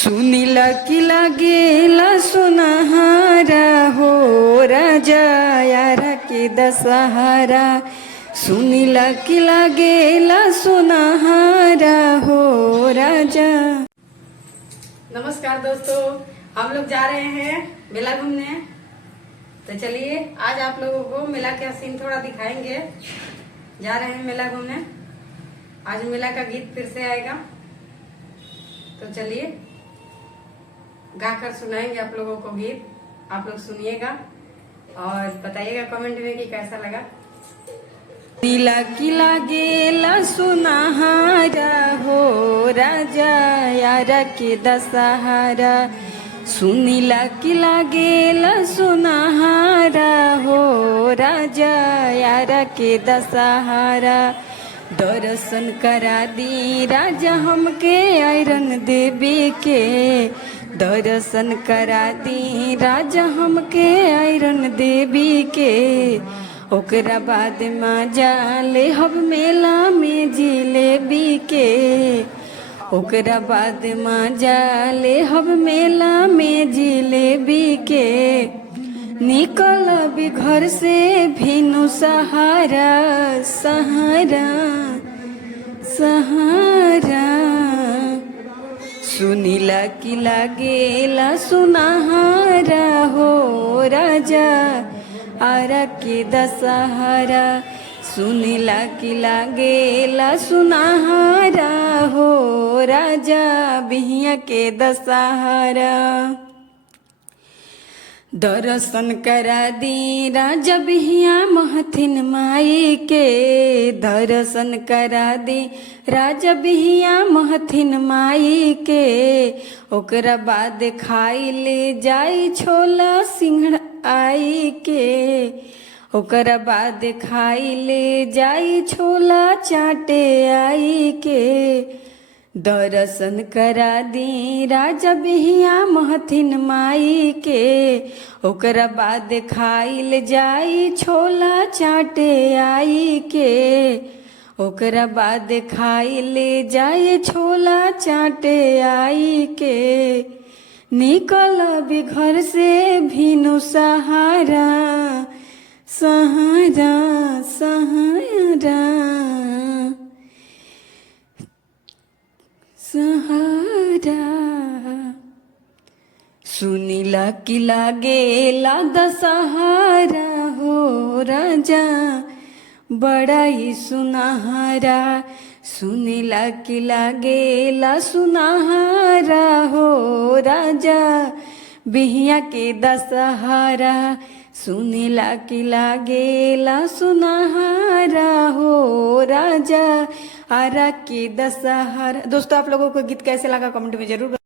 सुनीला की लागेला सुनहारा हो राजा यारा के दशहरा। सुनीला की लागेला सुनहारा हो राजा। नमस्कार दोस्तों, हम लोग जा रहे हैं मेला घूमने। तो चलिए आज आप लोगों को मेला का सीन थोड़ा दिखाएंगे। जा रहे हैं मेला घूमने। आज मेला का गीत फिर से आएगा, तो चलिए गाकर सुनाएंगे आप लोगों को गीत। आप लोग सुनिएगा और बताइएगा कमेंट में कि कैसा लगा। नीला की लागेला सुनहारा हो राजा यारा के दशहरा। सुनीला की लागेला सुनहारा हो राजा यारा के दशहरा। दर्शन करा दी राजा हमके आयरन देवी के। दर्शन करा दी राजा हमके आयरन देवी के। ओकरा बाद माजा ले हब मेला में जिलेबी के। ओकरा बाद माजा ले हब मेला में जिलेबी के। निकल भी घर से भिनु सहारा सहारा सहारा। सुनीला की लागेला सुनहारा हो राजा आरा के दशहरा। सुनीला की लागेला सुनहारा हो राजा बिहिया के दशहरा। दर्शन करा दी राजा बिहिया महथिन माई के। दर्शन करा दी राजा बिहिया महथिन माई के। ओकरा बाद खाई ले जाई छोला सिंघड़ा आई के। ओकरा बाद खाई ले जाई छोला चाटे आई के। दर्शन करा दी राजा बिहिया महथिन माई के। ओकरा बाद खाइल जाई छोला चाटे आई के। ओकरा बाद खाइल जाई छोला चाटे आई के। निकल भी घर से भिनु सहारा सहारा सहारा सहारा। सुनीला की लागेला दशहरा हो राजा बड़ा ही सुनहरा। सुनीला की लागेला सुनहरा हो राजा बिहिया के दशहरा। सुनीला की लागेला सुनहरा हो राजा आरा के दशहरा। दोस्तों आप लोगों को गीत कैसे लगा कमेंट में जरूर